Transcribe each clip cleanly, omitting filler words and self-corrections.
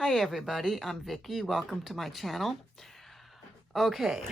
Hi everybody, I'm Vicky. Welcome to my channel. Okay,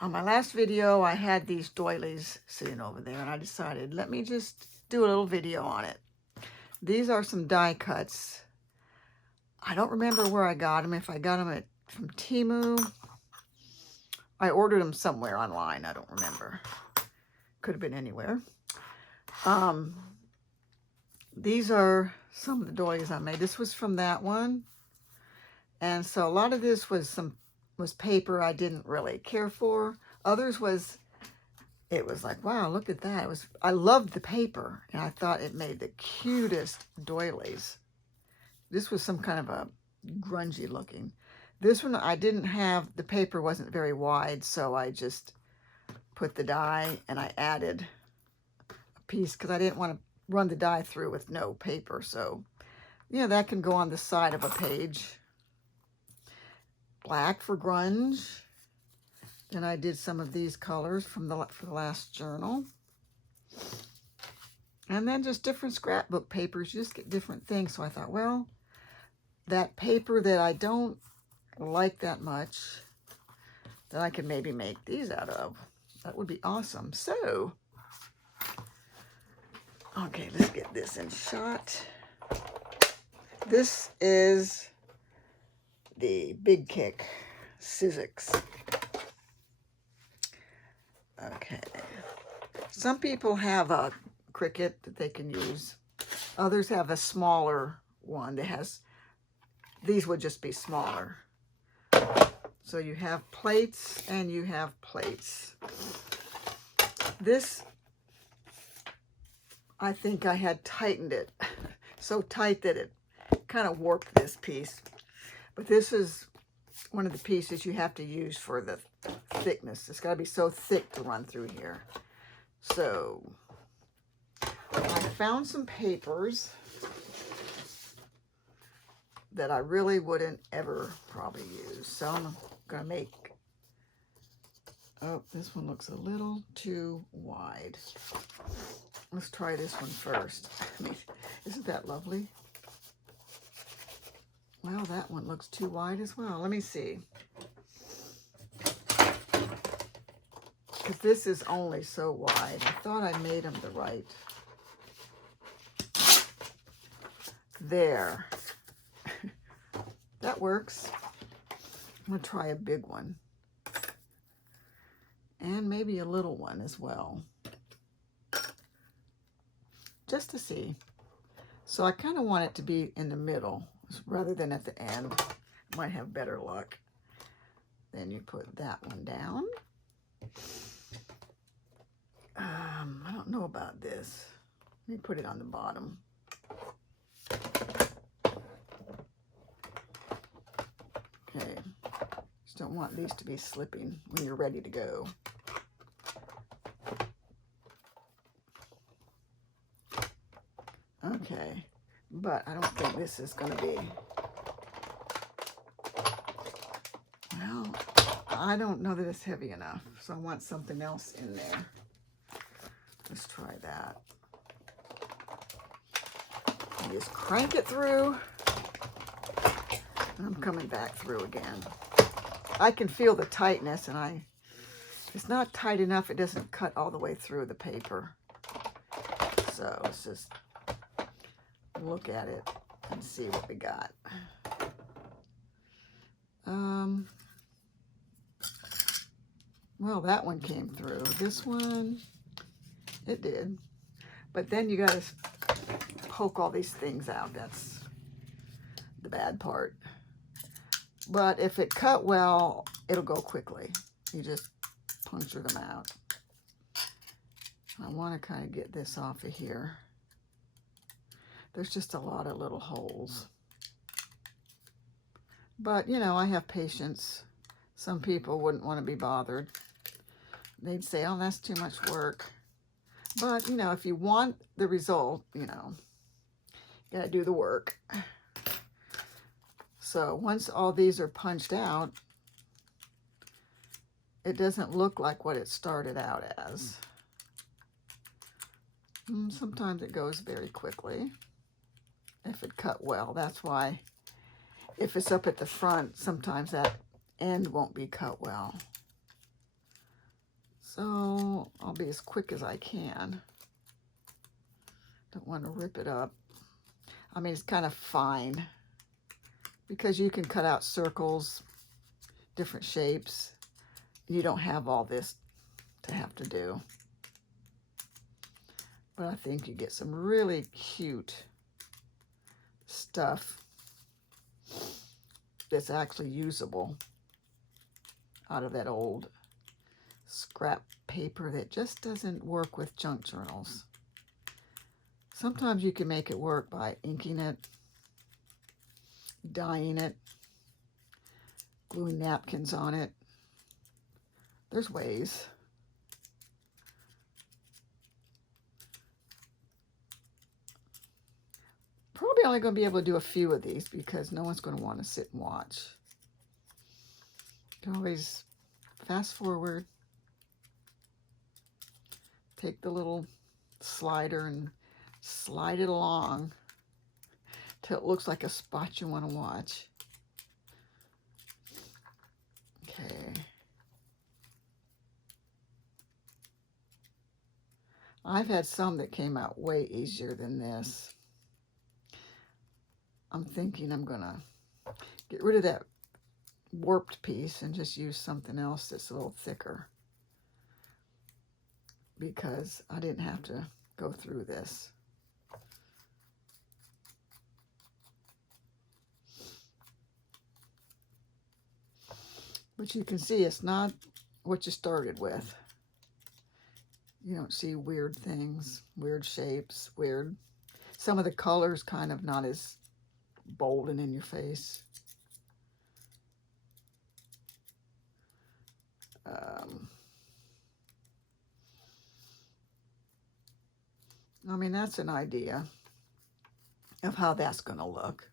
on my last video I had these doilies sitting over there and I decided let me just do a little video on it. These are some die cuts. I don't remember where I got them, if I got them from Temu. I ordered them somewhere online, I don't remember. Could have been anywhere. These are some of the doilies I made. This was from that one. And so a lot of this was paper I didn't really care for. Others it was like, wow, look at that. I loved the paper and I thought it made the cutest doilies. This was some kind of a grungy looking. This one I didn't have, the paper wasn't very wide, so I just put the die and I added a piece because I didn't want to run the die through with no paper. So, that can go on the side of a page. Black for grunge. Then I did some of these colors for the last journal. And then just different scrapbook papers. You just get different things. So I thought, well, that paper that I don't like that much, that I could maybe make these out of. That would be awesome. So, okay, let's get this in shot. This is the Big Kick Sizzix. Okay. Some people have a Cricut that they can use. Others have a smaller one that has, these would just be smaller. So you have plates and you have plates. This, I think I had tightened it so tight that it kind of warped this piece. But this is one of the pieces you have to use for the thickness. It's got to be so thick to run through here. So I found some papers that I really wouldn't ever probably use. So I'm going to make, oh, this one looks a little too wide. Let's try this one first. I mean, isn't that lovely? Well, that one looks too wide as well. Let me see. Because this is only so wide. I thought I made them the right. There. That works. I'm going to try a big one. And maybe a little one as well. Just to see. So I kind of want it to be in the middle rather than at the end. Might have better luck. Then you put that one down. I don't know about this. Let me put it on the bottom. Okay. Just don't want these to be slipping when you're ready to go. Okay. But I don't think this is going to be... Well, I don't know that it's heavy enough. So I want something else in there. Let's try that. You just crank it through. And I'm coming back through again. I can feel the tightness, and if it's not tight enough, it doesn't cut all the way through the paper. So let's just look at it and see what we got. Well, that one came through. This one, it did. But then you got to poke all these things out. That's the bad part. But if it cut well, it'll go quickly. You just puncture them out. I want to kind of get this off of here. There's just a lot of little holes. But, I have patience. Some people wouldn't want to be bothered. They'd say, oh, that's too much work. But, if you want the result, you got to do the work. So once all these are punched out, it doesn't look like what it started out as. Sometimes it goes very quickly if it cut well. That's why if it's up at the front, sometimes that end won't be cut well. So I'll be as quick as I can. Don't want to rip it up. I mean, it's kind of fine because you can cut out circles, different shapes. You don't have all this to have to do. But I think you get some really cute stuff that's actually usable out of that old scrap paper that just doesn't work with junk journals. Sometimes you can make it work by inking it, dyeing it, gluing napkins on it. There's ways. Probably only going to be able to do a few of these because no one's going to want to sit and watch. You can always fast forward, take the little slider and slide it along till it looks like a spot you want to watch. Okay. I've had some that came out way easier than this. I'm thinking I'm going to get rid of that warped piece and just use something else that's a little thicker because I didn't have to go through this. But you can see it's not what you started with. You don't see weird things, weird shapes, weird. Some of the colors kind of not as bold and in your face. I mean, that's an idea of how that's going to look.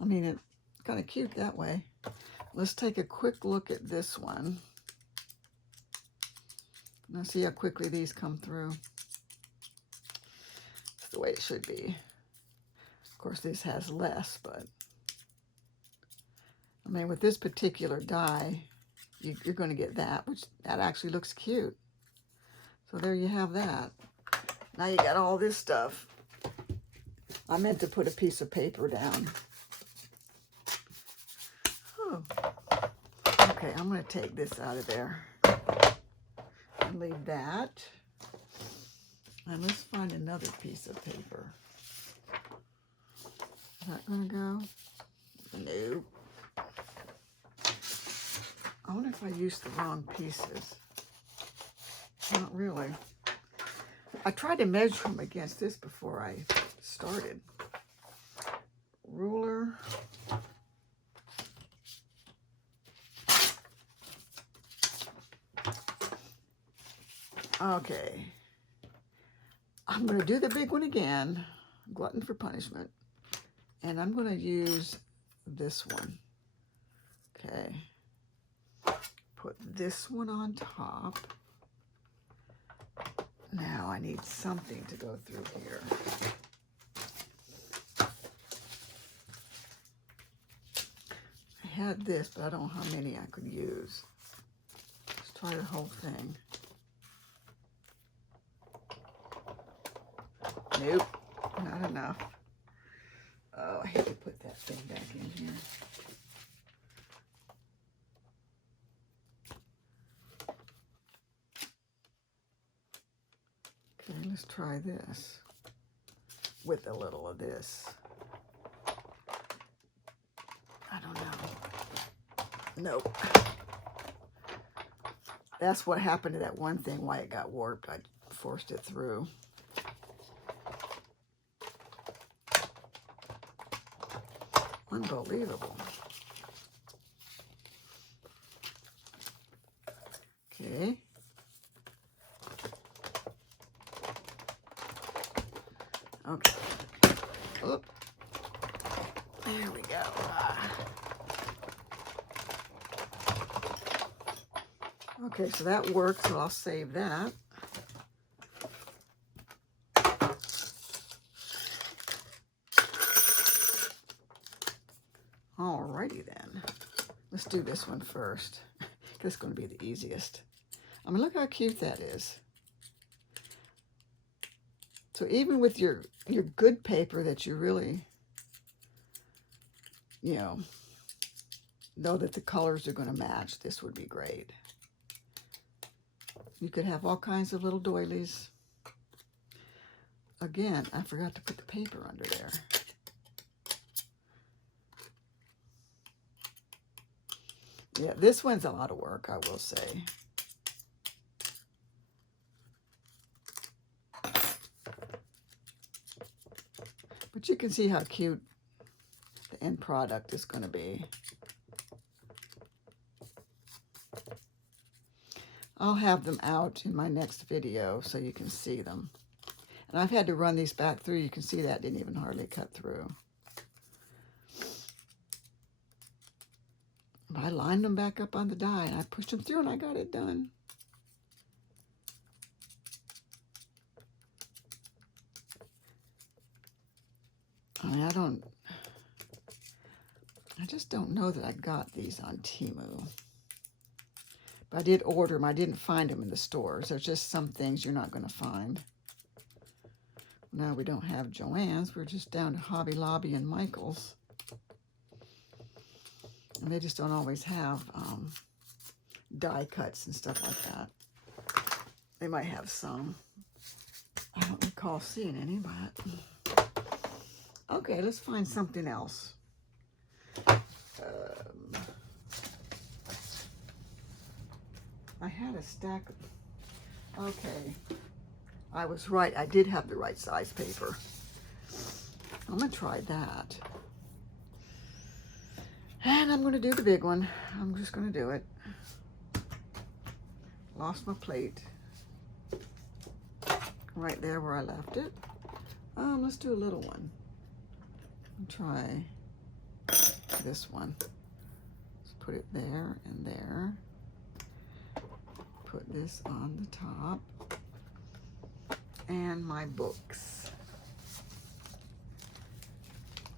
I mean, it's kind of cute that way. Let's take a quick look at this one. Now see how quickly these come through. It's the way it should be. Of course, this has less, but I mean, with this particular die, you're going to get that, which that actually looks cute. So there you have that. Now you got all this stuff. I meant to put a piece of paper down. Oh. Okay, I'm going to take this out of there and leave that. And let's find another piece of paper. Is that going to go? Nope. I wonder if I used the wrong pieces. Not really. I tried to measure them against this before I started. Ruler. Okay. I'm going to do the big one again. Glutton for punishment. And I'm going to use this one. Okay. Put this one on top. Now I need something to go through here. I had this, but I don't know how many I could use. Let's try the whole thing. Nope, not enough. Oh, I hate to put that thing back in here. Okay, let's try this with a little of this. I don't know. Nope. That's what happened to that one thing, why it got warped. I forced it through. Unbelievable. Okay. Okay. Oop. There we go. Okay, so that works, so I'll save that. Alrighty then. Let's do this one first. This is going to be the easiest. I mean, look how cute that is. So even with your good paper that you really, you know that the colors are going to match, this would be great. You could have all kinds of little doilies. Again, I forgot to put the paper under there. Yeah, this one's a lot of work, I will say. But you can see how cute the end product is going to be. I'll have them out in my next video so you can see them. And I've had to run these back through. You can see that didn't even hardly cut through. But I lined them back up on the die and I pushed them through and I got it done. I mean, I just don't know that I got these on Temu. But I did order them. I didn't find them in the stores. There's just some things you're not going to find. Now we don't have Joann's. We're just down to Hobby Lobby and Michael's. And they just don't always have die cuts and stuff like that. They might have some. I don't recall seeing any, but... Okay, let's find something else. I had a stack of... Okay. I was right. I did have the right size paper. I'm going to try that. And I'm going to do the big one. I'm just going to do it. Lost my plate. Right there where I left it. Let's do a little one. Try this one. Let's put it there and there. Put this on the top. And my books.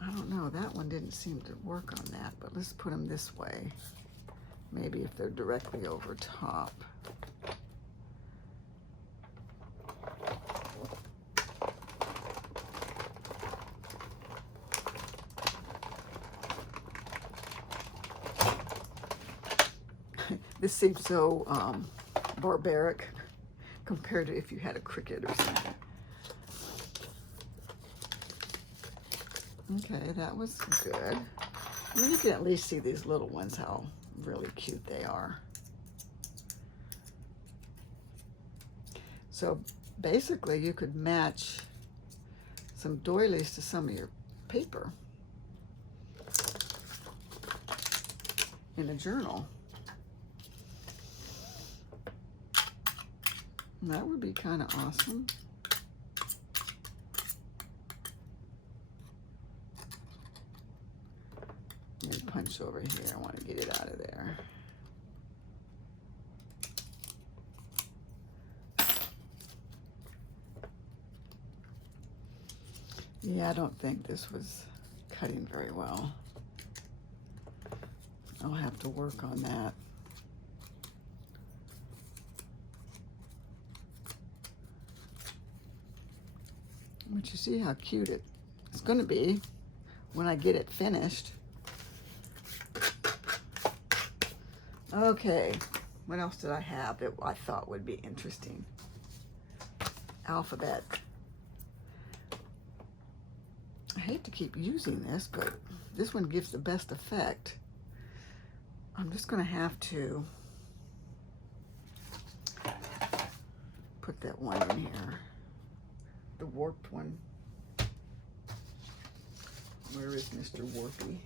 I don't know, that one didn't seem to work on that, but let's put them this way. Maybe if they're directly over top. This seems so barbaric compared to if you had a cricket or something. Okay, that was good. I mean, you can at least see these little ones, how really cute they are. So basically, you could match some doilies to some of your paper in a journal. And that would be kind of awesome. Let me punch over here. I want to get it out of there. Yeah, I don't think this was cutting very well. I'll have to work on that. But you see how cute it's going to be when I get it finished. Okay, what else did I have that I thought would be interesting? Alphabet. I hate to keep using this, but this one gives the best effect. I'm just going to have to put that one in here. The warped one. Where is Mr. Warpy?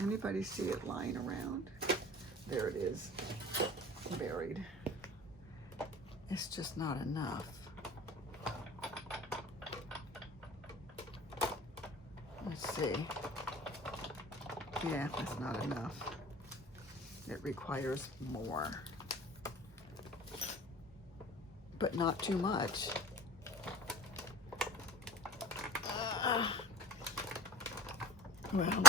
Anybody see it lying around? There it is, buried. It's just not enough. Let's see. Yeah, that's not enough. It requires more, but not too much. Well,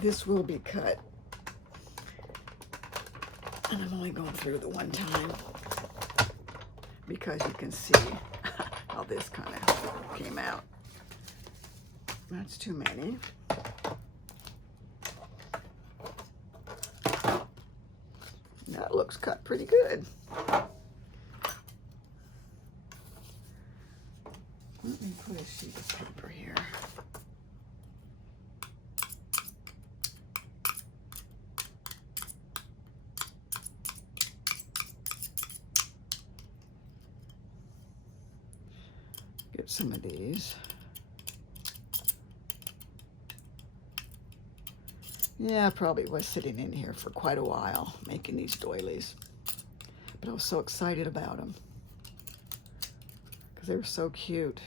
this will be cut. And I'm only going through the one time because you can see how this kind of came out. That's too many. That looks cut pretty good. Let me put a sheet of paper here. Get some of these. Yeah, I probably was sitting in here for quite a while making these doilies. But I was so excited about them because they were so cute.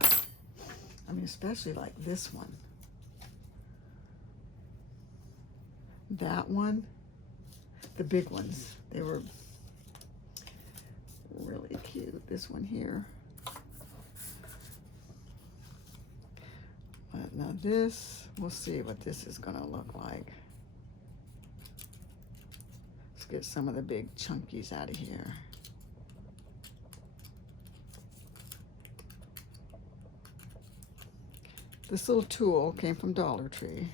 I mean, especially like this one. That one, the big ones, they were really cute. This one here. Now this, we'll see what this is gonna look like. Let's get some of the big chunkies out of here. This little tool came from Dollar Tree.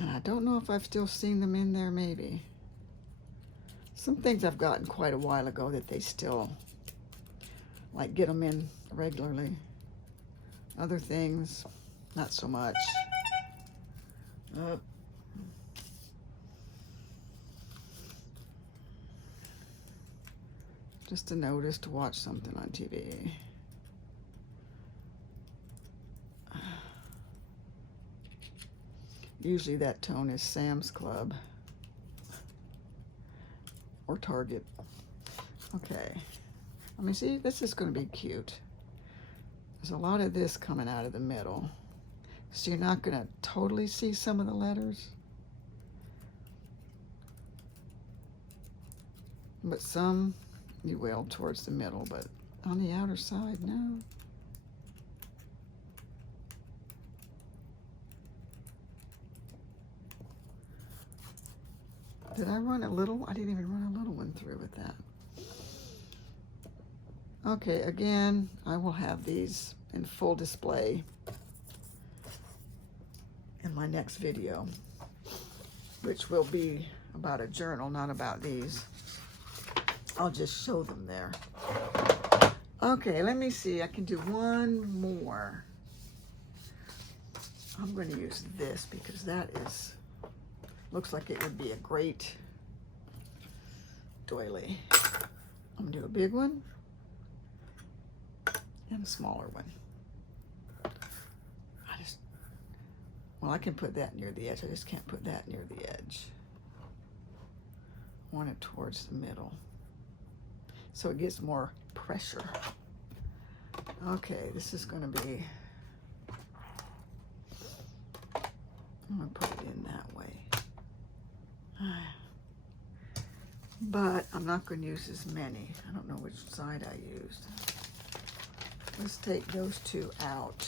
And I don't know if I've still seen them in there, maybe. Some things I've gotten quite a while ago that they still, like, get them in regularly. Other things, not so much. Just a notice to watch something on TV. Usually that tone is Sam's Club or Target. Okay, let me see. This is going to be cute. There's a lot of this coming out of the middle, so you're not going to totally see some of the letters, but some you will towards the middle, but on the outer side, no. Did I run a little? I didn't even run a little one through with that. Okay, again, I will have these in full display in my next video, which will be about a journal, not about these. I'll just show them there. Okay, let me see. I can do one more. I'm going to use this because that is, looks like it would be a great doily. I'm going to do a big one and a smaller one. Well, I can put that near the edge. I just can't put that near the edge. I want it towards the middle so it gets more pressure. Okay, this is going to be, I'm going to put it in that way. But I'm not going to use as many. I don't know which side I used. Let's take those two out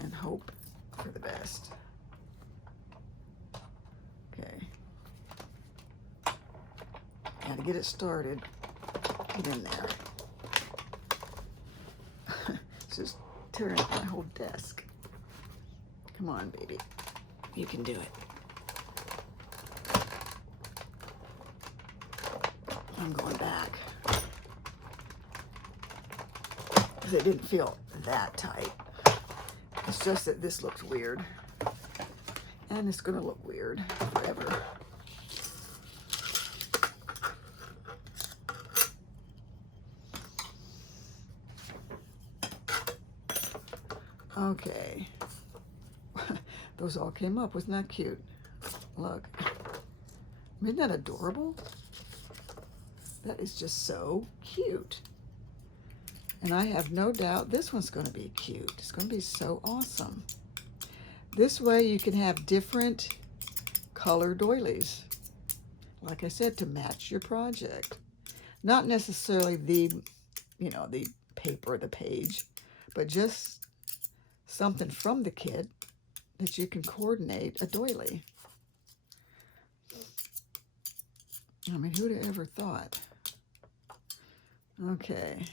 and hope for the best. Okay. Got to get it started. Get in there. It's just tearing up my whole desk. Come on, baby. You can do it. I'm going back. Because it didn't feel that tight. It's just that this looks weird. And it's going to look weird forever. Okay. Those all came up. Wasn't that cute? Look. Isn't that adorable? That is just so cute. And I have no doubt this one's going to be cute. It's going to be so awesome. This way you can have different color doilies. Like I said, to match your project. Not necessarily the you know, the paper, the page, but just something from the kit that you can coordinate a doily. I mean, who'd have ever thought? Okay.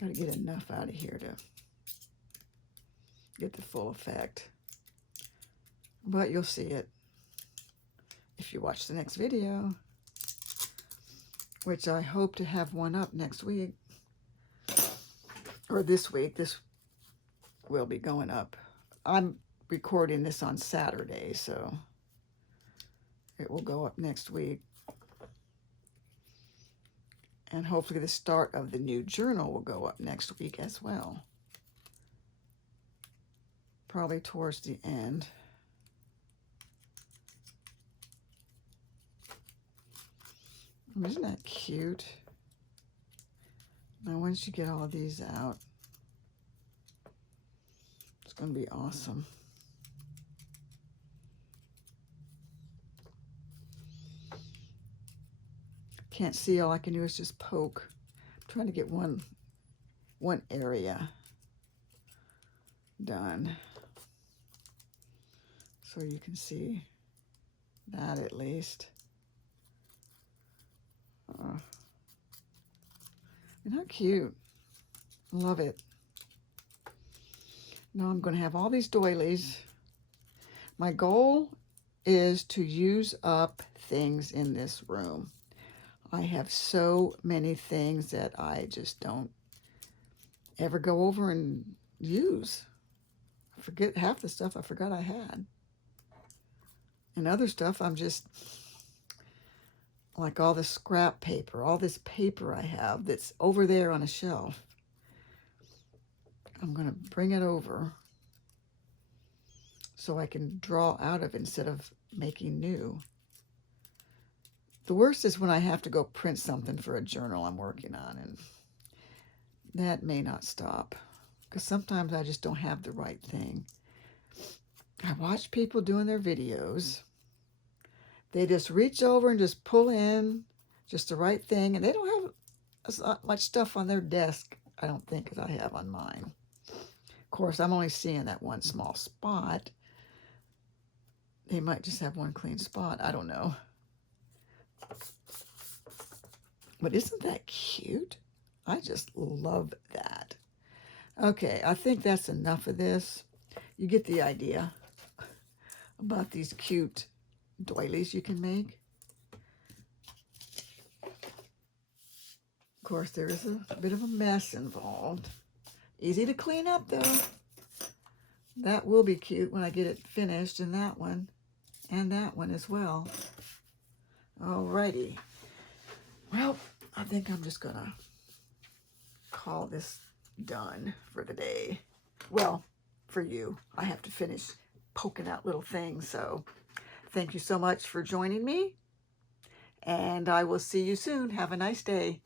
Got to get enough out of here to get the full effect. But you'll see it if you watch the next video, which I hope to have one up next week. Or this week. This will be going up. I'm recording this on Saturday, so it will go up next week. And hopefully the start of the new journal will go up next week as well. Probably towards the end. Isn't that cute? Now once you get all of these out, it's going to be awesome. Can't see, all I can do is just poke. I'm trying to get one area done. So you can see that at least. Isn't that cute? Love it. Now I'm going to have all these doilies. My goal is to use up things in this room. I have so many things that I just don't ever go over and use. I forget half the stuff I forgot I had. And other stuff I'm just, like all the scrap paper, all this paper I have that's over there on a shelf. I'm going to bring it over so I can draw out of it instead of making new. The worst is when I have to go print something for a journal I'm working on, and that may not stop because sometimes I just don't have the right thing. I watch people doing their videos. They just reach over and just pull in just the right thing, and they don't have as much stuff on their desk, I don't think, as I have on mine. Of course, I'm only seeing that one small spot. They might just have one clean spot. I don't know. But isn't that cute? I just love that. Okay, I think that's enough of this. You get the idea about these cute doilies you can make. Of course, there is a bit of a mess involved. Easy to clean up, though. That will be cute when I get it finished, and that one as well. Alrighty. Well, I think I'm just gonna call this done for the day. Well, for you. I have to finish poking out little things, so thank you so much for joining me, and I will see you soon. Have a nice day.